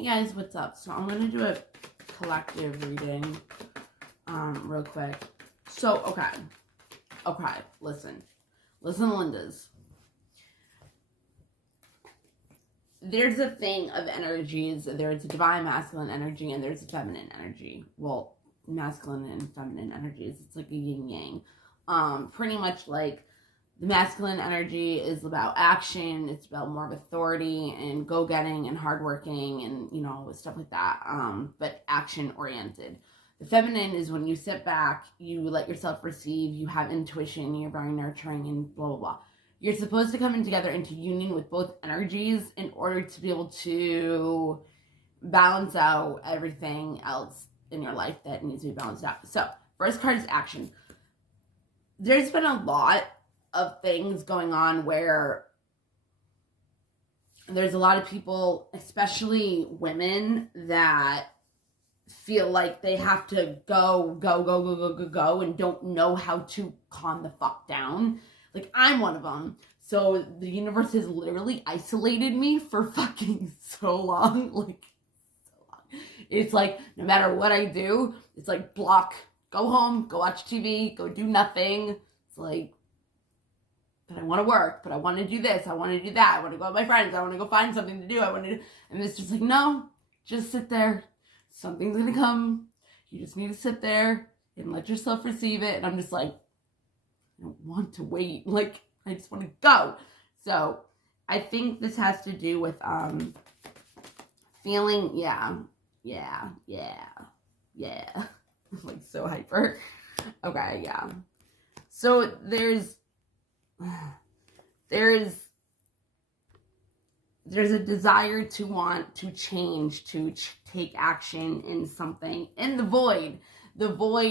Hey guys, what's up? So I'm gonna do a collective reading, real quick. So, okay, listen, Lindas. There's a thing of energies. There's a divine masculine energy and there's a feminine energy. Well, masculine and feminine energies. It's like a yin yang. Pretty much like the masculine energy is about action. It's about more of authority and go-getting and hardworking and, stuff like that. But action-oriented. The feminine is when you sit back, you let yourself receive, you have intuition, you're very nurturing and blah, blah, blah. You're supposed to come in together into union with both energies in order to be able to balance out everything else in your life that needs to be balanced out. So, first card is action. There's been a lot of things going on where there's a lot of people, especially women, that feel like they have to go and don't know how to calm the fuck down. Like, I'm one of them. So the universe has literally isolated me for fucking so long. Like, so long. It's like, no matter what I do, it's like, block, go home, go watch TV, go do nothing. It's like, but I want to work, but I want to do this, I want to do that, I want to go with my friends, I want to go find something to do, and it's just like, no, just sit there. Something's going to come. You just need to sit there and let yourself receive it. And I'm just like, I don't want to wait. Like, I just want to go. So I think this has to do with feeling, yeah. I'm like so hyper. Okay, yeah. So there's a desire to want to change, to take action in something. In the void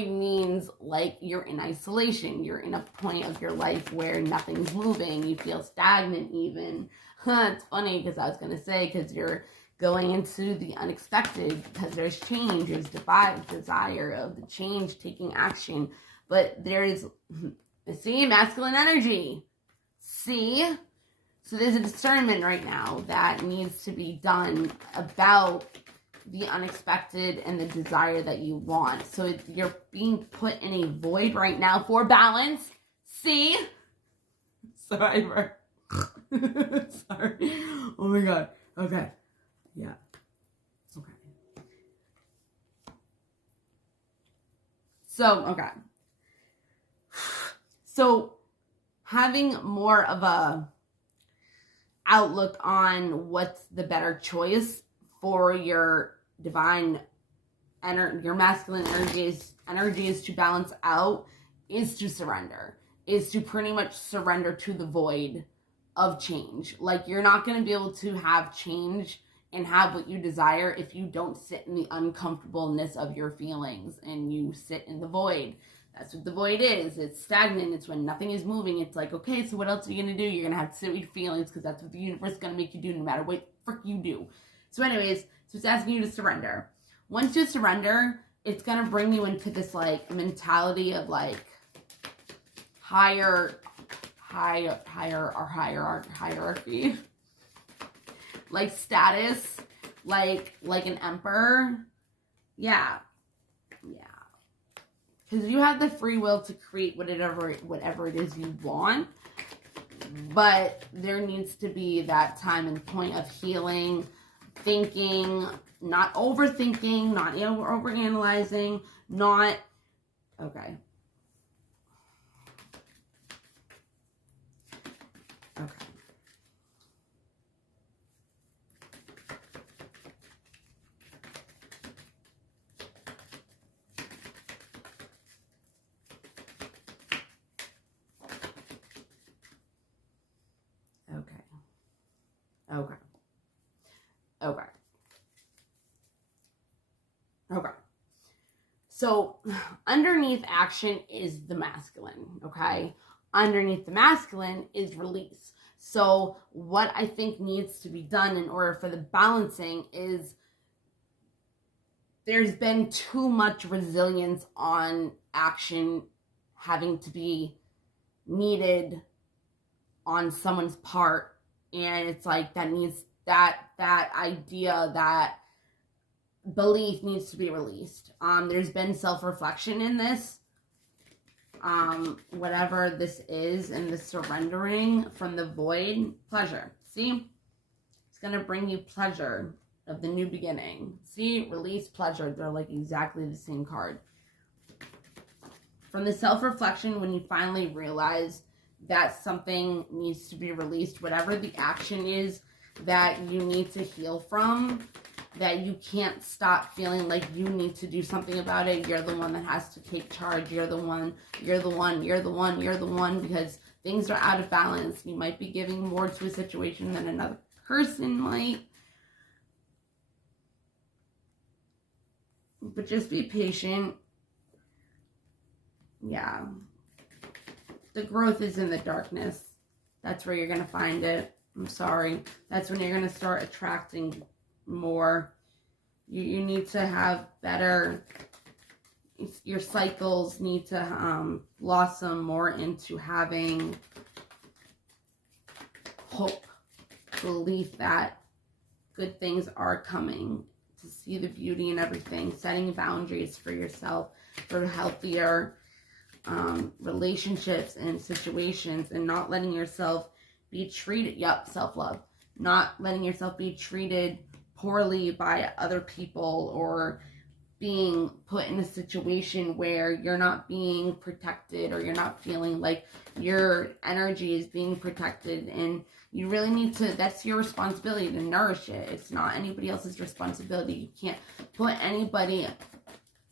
means like you're in isolation. You're in a point of your life where nothing's moving. You feel stagnant even. It's funny because I was going to say, because you're going into the unexpected, because there's change, there's desire of the change, taking action. But there's, see, masculine energy. See? So there's a discernment right now that needs to be done about the unexpected and the desire that you want. So you're being put in a void right now for balance. See? Sorry. Sorry. Oh my God. Okay. Yeah. Okay. So having more of a outlook on what's the better choice for your divine energy, your masculine energies to balance out, is to surrender, is to pretty much surrender to the void of change. Like, you're not going to be able to have change and have what you desire if you don't sit in the uncomfortableness of your feelings and you sit in the void. That's what the void is. It's stagnant. It's when nothing is moving. It's like, okay, so what else are you going to do? You're going to have to sit with your feelings because that's what the universe is going to make you do no matter what the frick you do. So anyways, so it's asking you to surrender. Once you surrender, it's going to bring you into this like mentality of like hierarchy. Like status, like an emperor. Yeah. Because you have the free will to create whatever it is you want. But there needs to be that time and point of healing, thinking, not overthinking, not overanalyzing, not... Okay. Okay. So underneath action is the masculine, okay? Underneath the masculine is release. So what I think needs to be done in order for the balancing is there's been too much resilience on action having to be needed on someone's part, and it's like that needs that idea that belief needs to be released. There's been self-reflection in this. Whatever this is, and the surrendering from the void, pleasure. See? It's going to bring you pleasure of the new beginning. See? Release, pleasure. They're like exactly the same card. From the self-reflection, when you finally realize that something needs to be released, whatever the action is that you need to heal from, that you can't stop feeling like you need to do something about it. You're the one that has to take charge. You're the one, because things are out of balance. You might be giving more to a situation than another person might. But just be patient. Yeah. The growth is in the darkness. That's where you're going to find it. I'm sorry. That's when you're going to start attracting more. You need to have better, your cycles need to blossom more into having hope, belief that good things are coming, to see the beauty in everything, setting boundaries for yourself, for healthier relationships and situations, and not letting yourself be treated, self-love, not letting yourself be treated poorly by other people, or being put in a situation where you're not being protected, or you're not feeling like your energy is being protected. And you really need to, that's your responsibility to nourish it. It's not anybody else's responsibility. You can't put anybody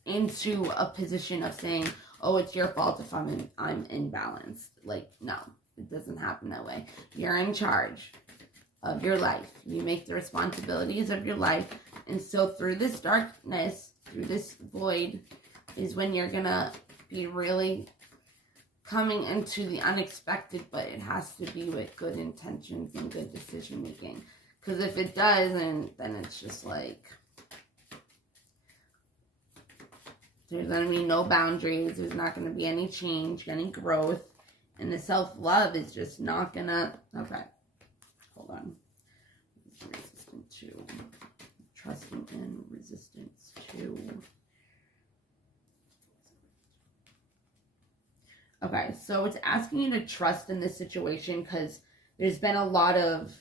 into a position of saying, oh, it's your fault if I'm imbalanced. Like, no, it doesn't happen that way. You're in charge of your life. You make the responsibilities of your life. And so through this darkness, through this void, is when you're gonna be really coming into the unexpected, but it has to be with good intentions and good decision making. Because if it doesn't, then it's just like, there's going to be no boundaries. There's not going to be any change, any growth. And the self-love is just not going to... Okay. Hold on. Resistant to... Trusting in resistance to... Okay, so it's asking you to trust in this situation because there's been a lot of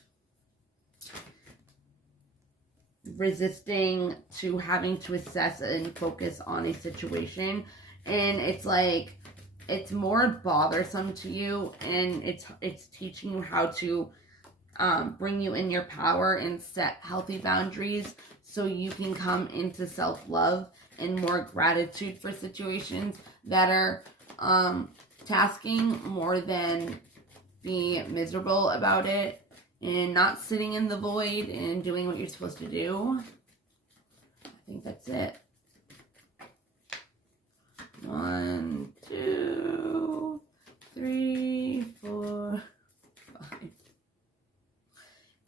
resisting to having to assess and focus on a situation, and it's like it's more bothersome to you, and it's teaching you how to bring you in your power and set healthy boundaries so you can come into self-love and more gratitude for situations that are tasking more than be miserable about it. And not sitting in the void and doing what you're supposed to do. I think that's it. 1, 2, 3, 4, 5.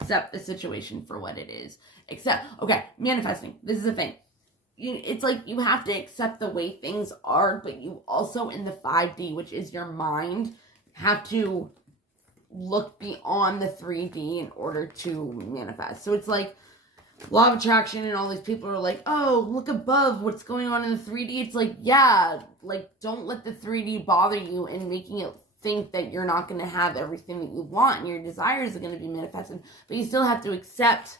Accept the situation for what it is. Okay, manifesting. This is the thing. It's like you have to accept the way things are, but you also, in the 5D, which is your mind, have to look beyond the 3D in order to manifest. So it's like law of attraction, and all these people are like, oh, look above what's going on in the 3D. It's like, yeah, like, don't let the 3D bother you and making it think that you're not going to have everything that you want and your desires are going to be manifested. But you still have to accept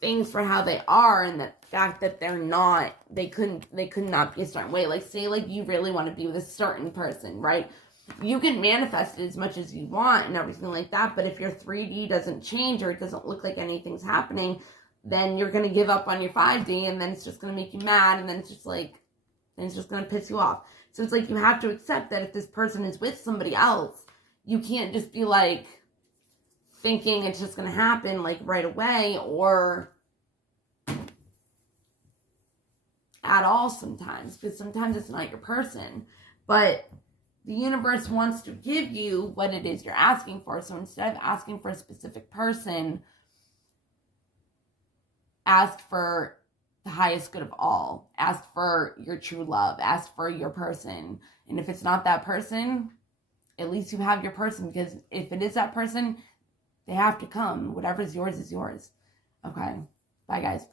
things for how they are, and the fact that they're not, they could not be a certain way. Like, say, like, you really want to be with a certain person, right? You can manifest it as much as you want and everything like that, but if your 3D doesn't change or it doesn't look like anything's happening, then you're going to give up on your 5D, and then it's just going to make you mad, and then it's just like, and it's just going to piss you off. So it's like you have to accept that if this person is with somebody else, you can't just be like thinking it's just going to happen like right away or at all sometimes, because sometimes it's not your person. But the universe wants to give you what it is you're asking for. So instead of asking for a specific person, ask for the highest good of all. Ask for your true love. Ask for your person. And if it's not that person, at least you have your person, because if it is that person, they have to come. Whatever's yours is yours. Okay. Bye, guys.